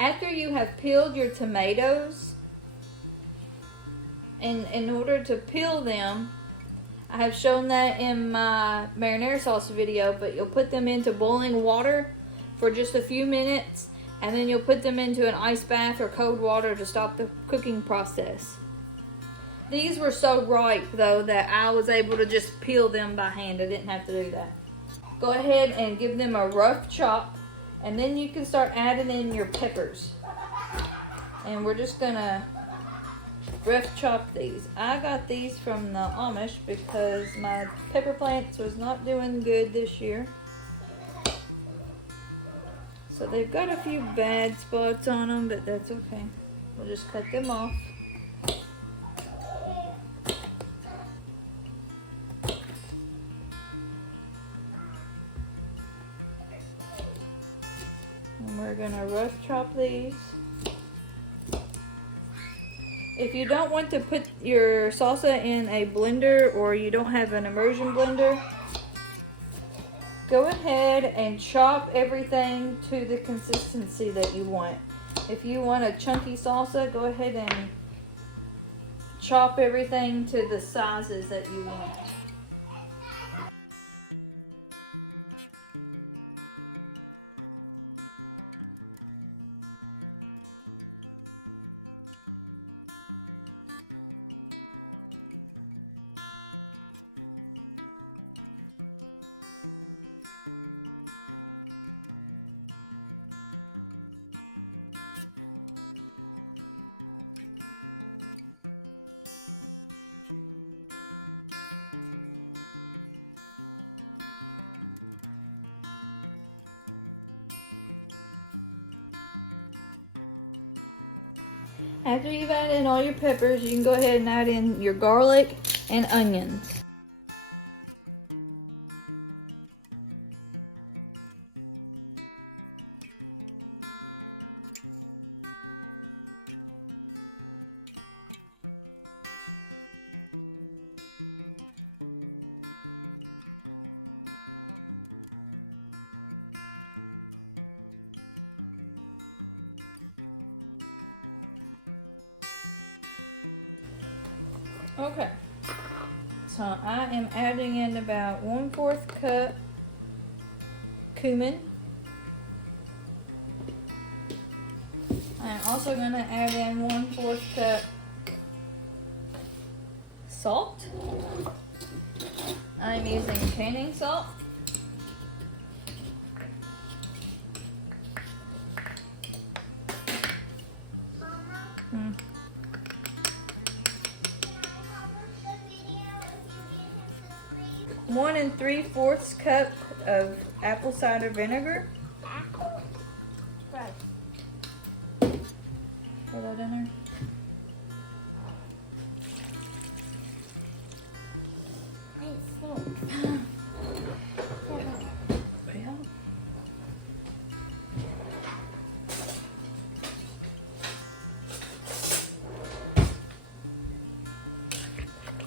After you have peeled your tomatoes, and in order to peel them, I have shown that in my marinara sauce video, but you'll put them into boiling water for just a few minutes, and then you'll put them into an ice bath or cold water to stop the cooking process. These were so ripe though that I was able to just peel them by hand. I didn't have to do that. Go ahead and give them a rough chop, and then you can start adding in your peppers. And we're just gonna rough chop these. I got these from the Amish because my pepper plants was not doing good this year. So they've got a few bad spots on them, but that's okay. We'll just cut them off. And we're gonna rough chop these. If you don't want to put your salsa in a blender, or you don't have an immersion blender, go ahead and chop everything to the consistency that you want. If you want a chunky salsa, go ahead and chop everything to the sizes that you want. After you've added in all your peppers, you can go ahead and add in your garlic and onions. Okay, so I am adding in about 1/4 cup cumin. I'm also going to add in 1/4 cup salt. I'm using canning salt. Hmm. 1 3/4 cup of apple cider vinegar. Apple? Right. Throw that in there. Yeah.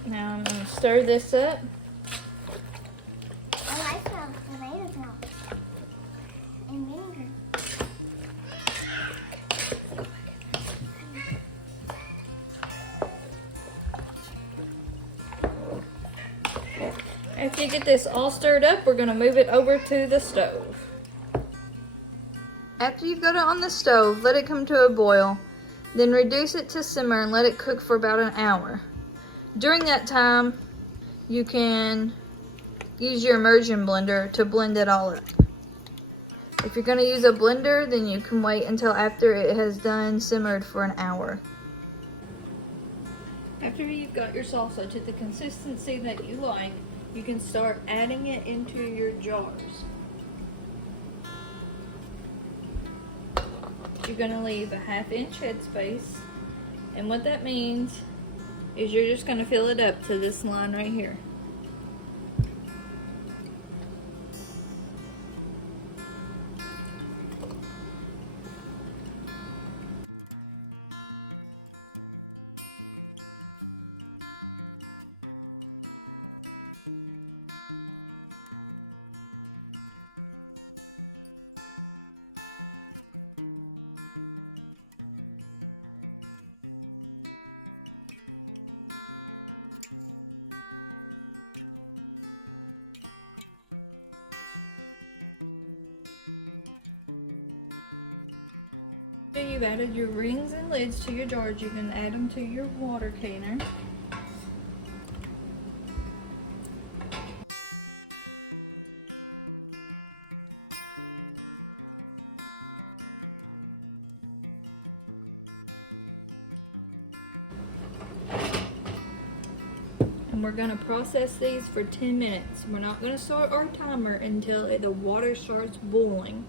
Now I'm going to stir this up. Oh, I smell tomato milk and vinegar. After you get this all stirred up, we're going to move it over to the stove. After you've got it on the stove, let it come to a boil. Then reduce it to simmer and let it cook for about an hour. During that time, you can use your immersion blender to blend it all up. If you're going to use a blender, then you can wait until after it has done simmered for an hour. After you've got your salsa to the consistency that you like, you can start adding it into your jars. You're going to leave a 1/2 inch headspace, and what that means is you're just going to fill it up to this line right here. You've added your rings and lids to your jars. You can add them to your water canner. And we're gonna process these for 10 minutes. We're not gonna start our timer until the water starts boiling.